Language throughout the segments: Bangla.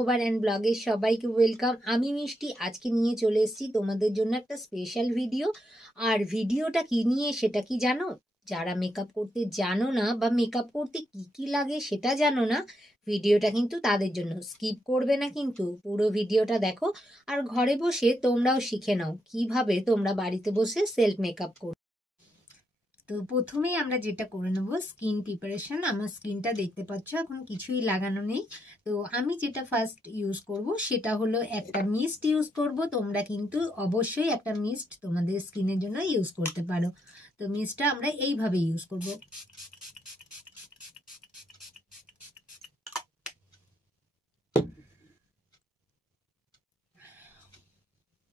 মেকওভার অ্যান্ড ব্লগে সবাইকে ওয়েলকাম। আমি মিষ্টি আজকে নিয়ে চলে এসেছি তোমাদের জন্য একটা স্পেশাল ভিডিও। আর ভিডিওটা কি নিয়ে সেটা কি জানো? যারা মেকআপ করতে জানো না বা মেকআপ করতে কি কি লাগে সেটা জানো না, ভিডিওটা কিন্তু তাদের জন্য। স্কিপ করবে না, কিন্তু পুরো ভিডিওটা দেখো আর ঘরে বসে তোমরাও শিখে নাও কিভাবে তোমরা বাড়িতে বসে সেলফ মেকআপ করো। তো প্রথমেই আমরা যেটা করে নেব স্কিন প্রিপারেশন। আমার স্কিনটা দেখতে পাচ্ছ এখন কিছুই লাগানো নেই। তো আমি যেটা ফার্স্ট ইউজ করব সেটা হলো একটা মিস্ট ইউজ করব। তোমরা কিন্তু অবশ্যই একটা মিস্ট তোমাদের স্কিনের জন্য ইউজ করতে পারো। তো মিস্টটা আমরা এইভাবে ইউজ করব।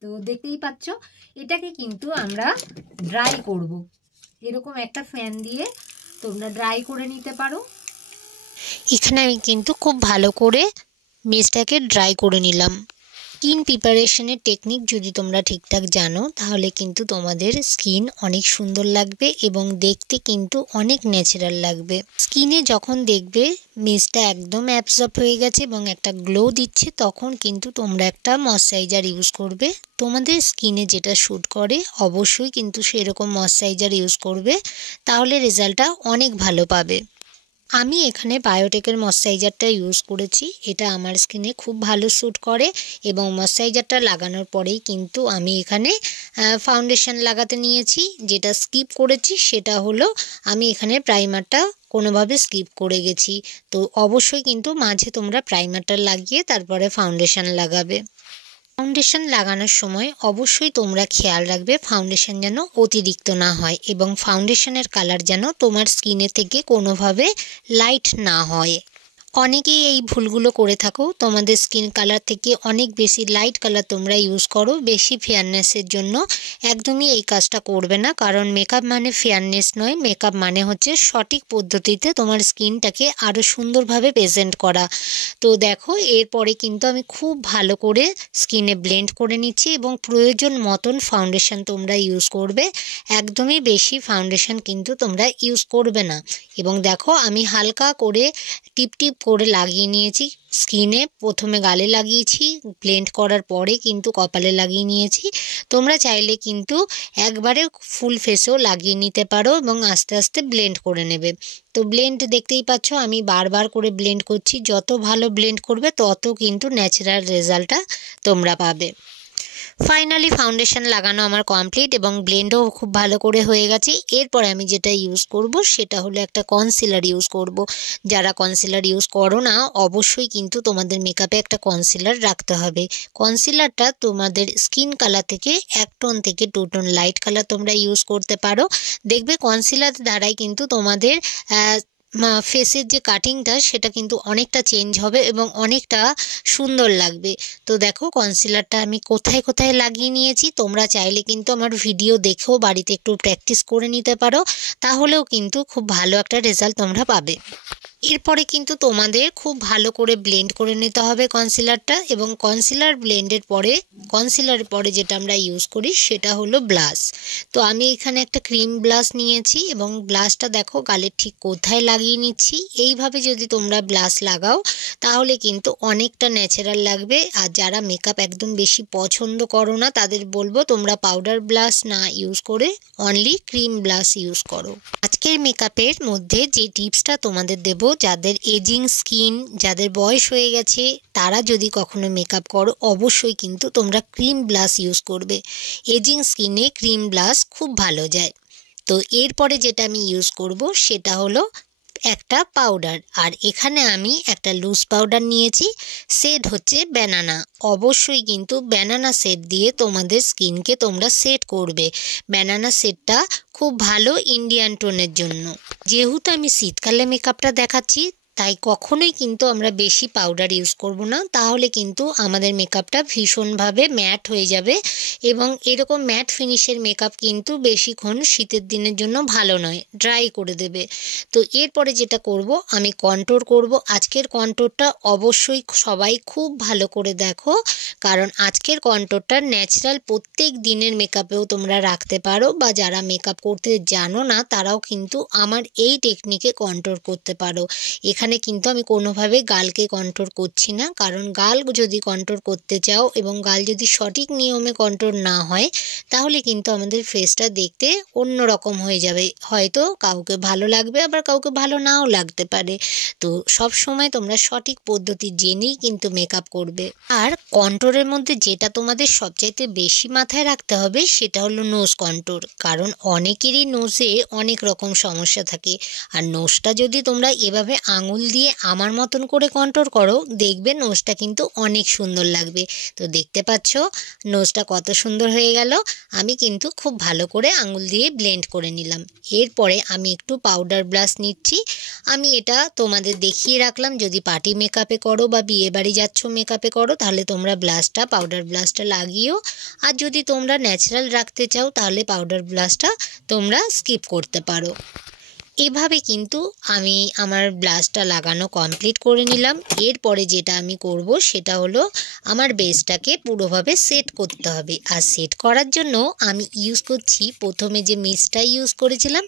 তো দেখতেই পাচ্ছ এটাকে কিন্তু আমরা ড্রাই করব। এরকম একটা ফ্যান দিয়ে তোমরা ড্রাই করে নিতে পারো। এখানে আমি কিন্তু খুব ভালো করে মিস্টটাকে ড্রাই করে নিলাম। স্কিন প্রিপারেশনের টেকনিক যদি তোমরা ঠিকঠাক জানো তাহলে কিন্তু তোমাদের স্কিন অনেক সুন্দর লাগবে এবং দেখতে কিন্তু অনেক ন্যাচারাল লাগবে। স্কিনে যখন দেখবে মিস্টটা একদম অ্যাবজর্ব হয়ে গেছে এবং একটা গ্লো দিচ্ছে, তখন কিন্তু তোমরা একটা ময়শ্চারাইজার ইউজ করবে। তোমাদের স্কিনে যেটা শ্যুট করে অবশ্যই কিন্তু সেরকম ময়শ্চারাইজার ইউজ করবে, তাহলে রেজাল্টটা অনেক ভালো পাবে। আমি এখানে বায়োটেকের ময়শ্চারাইজারটা ইউজ করেছি। এটা আমার স্কিনে খুব ভালো স্যুট করে এবং ময়শ্চারাইজারটা লাগানোর পরেই কিন্তু আমি এখানে ফাউন্ডেশন লাগাতে নিয়েছি। যেটা স্কিপ করেছি সেটা হলো আমি এখানে প্রাইমারটা কোনোভাবে স্কিপ করে গেছি। তো অবশ্যই কিন্তু মাঝে তোমরা প্রাইমারটা লাগিয়ে তারপরে ফাউন্ডেশন লাগাবে। ফাউন্ডেশন লাগানোর সময় অবশ্যই তোমরা খেয়াল রাখবে ফাউন্ডেশন যেন অতিরিক্ত না হয় এবং ফাউন্ডেশনের কালার যেন তোমার স্কিনের থেকে কোনোভাবে লাইট না হয়। অনেকেই এই ভুলগুলো করে থাকো, তোমাদের স্কিন কালার থেকে অনেক বেশি লাইট কালার তোমরা ইউজ করো বেশি ফেয়ারনেসের জন্য। একদমই এই কাজটা করবে না, কারণ মেকআপ মানে ফেয়ারনেস নয়। মেকআপ মানে হচ্ছে সঠিক পদ্ধতিতে তোমার স্কিনটাকে আরও সুন্দরভাবে প্রেজেন্ট করা। তো দেখো এরপরে কিন্তু আমি খুব ভালো করে স্কিনে ব্লেন্ড করে নিচ্ছি এবং প্রয়োজন মতন ফাউন্ডেশন তোমরা ইউজ করবে। একদমই বেশি ফাউন্ডেশন কিন্তু তোমরা ইউজ করবে না। এবং দেখো আমি হালকা করে টিপ টিপ করে লাগিয়ে নিয়েছি স্কিনে। প্রথমে গালে লাগিয়েছি, ব্লেন্ড করার পরে কিন্তু কপালে লাগিয়ে নিয়েছি। তোমরা চাইলে কিন্তু একবারে ফুল ফেসেও লাগিয়ে নিতে পারো এবং আস্তে আস্তে ব্লেন্ড করে নেবে। তো ব্লেন্ড দেখতেই পাচ্ছ আমি বারবার করে ব্লেন্ড করছি। যত ভালো ব্লেন্ড করবে তত কিন্তু ন্যাচারাল রেজাল্টটা তোমরা পাবে। ফাইনালি ফাউন্ডেশন লাগানো আমার কমপ্লিট এবং ব্লেন্ডও খুব ভালো করে হয়ে গেছে। এরপরে আমি যেটা ইউজ করব সেটা হলো একটা কনসিলার ইউজ করব। যারা কনসিলার ইউজ করো না অবশ্যই কিন্তু তোমাদের মেকআপে একটা কনসিলার রাখতে হবে। কনসিলারটা তোমাদের স্কিন কালার থেকে 1 টোন থেকে 2 টোন লাইট কালার তোমরা ইউজ করতে পারো। দেখবে কনসিলার দ্বারাই কিন্তু তোমাদের ফেসের যে কাটিংটা সেটা কিন্তু অনেকটা চেঞ্জ হবে এবং অনেকটা সুন্দর লাগবে। তো দেখো কনসিলারটা আমি কোথায় কোথায় লাগিয়ে নিয়েছি। তোমরা চাইলে কিন্তু আমার ভিডিও দেখেও বাড়িতে একটু প্র্যাকটিস করে নিতে পারো, তাহলেও কিন্তু খুব ভালো একটা রেজাল্ট তোমরা পাবে। এরপরে কিন্তু তোমাদের খুব ভালো করে ব্লেন্ড করে নিতে হবে কনসিলারটা এবং কনসিলারের পরে যেটা আমরা ইউজ করি সেটা হলো ব্লাশ। তো আমি এখানে একটা ক্রিম ব্লাশ নিয়েছি এবং ব্লাশটা দেখো গালের ঠিক কোথায় লাগিয়ে নিচ্ছি। এইভাবে যদি তোমরা ব্লাশ লাগাও তাহলে কিন্তু অনেকটা ন্যাচারাল লাগবে। আর যারা মেকআপ একদম বেশি পছন্দ করো না তাদের বলবো তোমরা পাউডার ব্লাশ না ইউজ করে অনলি ক্রিম ব্লাশ ইউজ করো। আজকের মেকআপের মধ্যে যে টিপসটা তোমাদের দেব, যাদের এজিং স্কিন, যাদের বয়স হয়ে গেছে, তারা যদি কখনো মেকআপ করো অবশ্যই কিন্তু তোমরা ক্রিম ব্লাশ ইউজ করবে। এজিং স্কিনে ক্রিম ব্লাশ খুব ভালো যায়। তো এরপরে যেটা আমি ইউজ করব সেটা হলো একটা পাউডার। আর এখানে আমি একটা লুজ পাউডার নিয়েছি, শেড হচ্ছে ব্যানানা। অবশ্যই কিন্তু ব্যানানা শেড দিয়ে তোমাদের স্কিনকে তোমরা সেট করবে। ব্যানানা শেডটা খুব ভালো ইন্ডিয়ান টোনের জন্য। যেহেতু আমি শীতকালে মেকআপটা দেখাচ্ছি তাই কখনোই কিন্তু আমরা বেশি পাউডার ইউজ করব না, তাহলে কিন্তু আমাদের মেকআপটা ভীষণভাবে ম্যাট হয়ে যাবে এবং এরকম ম্যাট ফিনিশের মেকআপ কিন্তু বেশিক্ষণ শীতের দিনের জন্য ভালো নয়, ড্রাই করে দেবে। তো এরপরে যেটা করব আমি কন্ট্রোল করব। আজকের কন্ট্রোলটা অবশ্যই সবাই খুব ভালো করে দেখো, কারণ আজকের কন্ট্রোলটা ন্যাচারাল প্রত্যেক দিনের মেকআপেও তোমরা রাখতে পারো, বা যারা মেকআপ করতে জানো না তারাও কিন্তু আমার এই টেকনিকে কন্ট্রোল করতে পারো। এখানে এখানে কিন্তু আমি কোনোভাবে গালকে কন্ট্রোল করছি না, কারণ গাল যদি কন্ট্রোল করতে চাও এবং গাল যদি সঠিক নিয়মে কন্ট্রোল না হয় তাহলে কিন্তু আমাদের ফেসটা দেখতে অন্য রকম হয়ে যাবে। হয়তো কাউকে ভালো লাগবে, আবার কাউকে ভালো নাও লাগতে পারে। তো সব সময় তোমরা সঠিক পদ্ধতি জেনেই কিন্তু মেকআপ করবে। আর কন্ট্রোলের মধ্যে যেটা তোমাদের সবচাইতে বেশি মাথায় রাখতে হবে সেটা হলো নোজ কন্ট্রোল, কারণ অনেকেরই নোজে অনেক রকম সমস্যা থাকে। আর নোজটা যদি তোমরা এভাবে আঙুল দিয়ে আমার মতন করে কন্ট্রোল করো, দেখবে নোজটা কিন্তু অনেক সুন্দর লাগবে। তো দেখতে পাচ্ছ নোজটা কত সুন্দর হয়ে গেল। আমি কিন্তু খুব ভালো করে আঙুল দিয়ে ব্লেন্ড করে নিলাম। এরপরে আমি একটু পাউডার ব্রাশ নিচ্ছি। আমি এটা তোমাদের দেখিয়ে রাখলাম, যদি পার্টি মেকআপে করো বা বিয়ে বাড়ি যাচ্ছ মেকআপে করো তাহলে তোমরা পাউডার ব্রাশটা লাগিও। আর যদি তোমরা ন্যাচারাল রাখতে চাও তাহলে পাউডার ব্রাশটা তোমরা স্কিপ করতে পারো। এভাবে কিন্তু আমি আমার ব্লাশটা লাগানো কমপ্লিট করে নিলাম। এরপরে যেটা আমি করব সেটা হলো আমার বেসটাকে পুরোভাবে সেট করতে হবে। আর সেট করার জন্য আমি ইউজ করছি প্রথমে যে মিস্টটা ইউজ করেছিলাম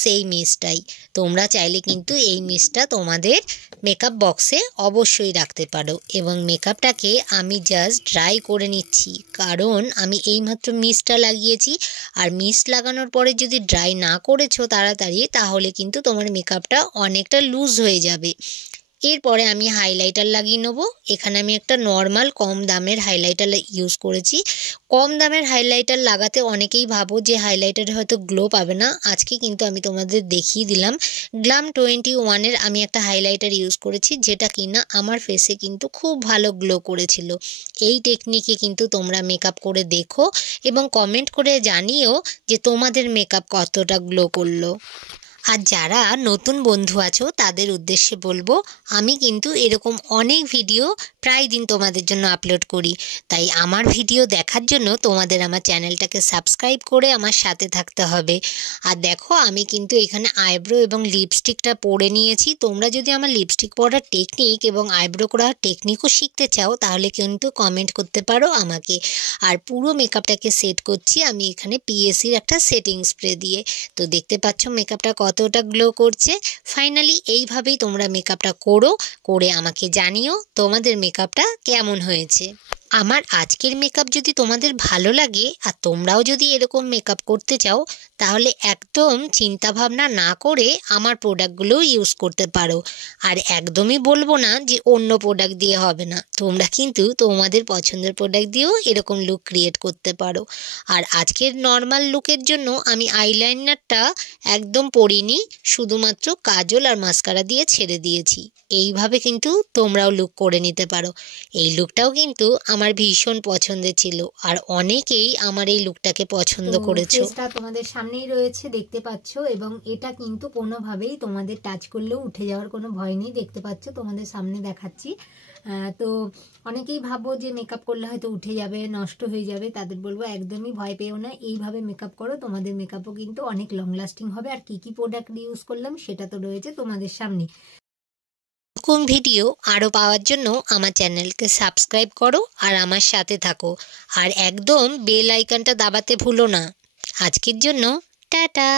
সেই মিস্টটাই। তোমরা চাইলে কিন্তু এই মিস্টটা তোমাদের মেকআপ বক্সে অবশ্যই রাখতে পারো। এবং মেকআপটাকে আমি জাস্ট ড্রাই করে নিচ্ছি, কারণ আমি এইমাত্র মিস্টটা লাগিয়েছি। আর মিস্ট লাগানোর পরে যদি ড্রাই না করেছো তাড়াতাড়ি তাহলে কিন্তু তোমার মেকআপটা অনেকটা লুজ হয়ে যাবে। এরপরে আমি হাইলাইটার লাগিয়ে নেব। এখানে আমি একটা নর্মাল কম দামের হাইলাইটার ইউজ করেছি। কম দামের হাইলাইটার লাগাতে অনেকেই ভাবো যে হাইলাইটারে হয়তো গ্লো পাবে না। আজকে কিন্তু আমি তোমাদের দেখিয়ে দিলাম। গ্ল্যাম 21-এর আমি একটা হাইলাইটার ইউজ করেছি, যেটা কিনা আমার ফেসে কিন্তু খুব ভালো গ্লো করেছিল। এই টেকনিকে কিন্তু তোমরা মেকআপ করে দেখো এবং কমেন্ট করে জানিও যে তোমাদের মেকআপ কতটা গ্লো করলো। আর যারা নতুন বন্ধু আছো তাদের উদ্দেশ্যে বলবো, আমি কিন্তু এরকম অনেক ভিডিও প্রায় দিন তোমাদের জন্য আপলোড করি। তাই আমার ভিডিও দেখার জন্য তোমাদের আমার চ্যানেলটাকে সাবস্ক্রাইব করে আমার সাথে থাকতে হবে। আর দেখো আমি কিন্তু এখানে আইব্রো এবং লিপস্টিকটা পরে নিয়েছি। তোমরা যদি আমার লিপস্টিক পরার টেকনিক এবং আইব্রো করার টেকনিকও শিখতে চাও তাহলে কিন্তু কমেন্ট করতে পারো আমাকে। আর পুরো মেকআপটাকে সেট করছি আমি এখানে পিএসির একটা সেটিং স্প্রে দিয়ে। তো দেখতে পাচ্ছ মেকআপটা কতটা গ্লো করছে। ফাইনালি এইভাবেই তোমরা মেকআপটা করে আমাকে জানিও তোমাদের মেকআপটা কেমন হয়েছে। আমার আজকের মেকআপ যদি তোমাদের ভালো লাগে আর তোমরাও যদি এরকম মেকআপ করতে চাও তাহলে একদম চিন্তা ভাবনা না করে আমার প্রোডাক্টগুলো ইউজ করতে পারো। আর একদমই বলবো না যে অন্য প্রোডাক্ট দিয়ে হবে না, তোমরা কিন্তু তোমাদের পছন্দের প্রোডাক্ট দিয়েও এরকম লুক ক্রিয়েট করতে পারো। আর আজকের নর্মাল লুকের জন্য আমি আইলাইনারটা একদম পরিনি, শুধুমাত্র কাজল আর মাস্কারা দিয়ে ছেড়ে দিয়েছি। এইভাবে কিন্তু তোমরাও লুক করে নিতে পারো। এই লুকটাও কিন্তু আমার ভীষণ পছন্দের ছিল আর অনেকেই আমার এই লুকটাকে পছন্দ করেছো। ফেসটা তোমাদের সামনেই রয়েছে দেখতে পাচ্ছ, এবং এটা কিন্তু কোনোভাবেই তোমাদের টাচ করলেও উঠে যাওয়ার কোনো ভয় নেই। দেখতে পাচ্ছ তোমাদের সামনে দেখাচ্ছি। তো অনেকেই ভাবো যে মেকআপ করলে হয়তো উঠে যাবে, নষ্ট হয়ে যাবে, তাদের বলবো একদমই ভয় পেও না। এইভাবে মেকআপ করো, তোমাদের মেকআপও কিন্তু অনেক লং লাস্টিং হবে। আর কি কি প্রোডাক্ট ইউজ করলাম সেটা তো রয়েছে তোমাদের সামনে। এরকম ভিডিও আরও পাওয়ার জন্য আমার চ্যানেলকে সাবস্ক্রাইব করো আর আমার সাথে থাকো। আর একদম বেল আইকনটা দাবাতে ভুলো না। আজকের জন্য টাটা।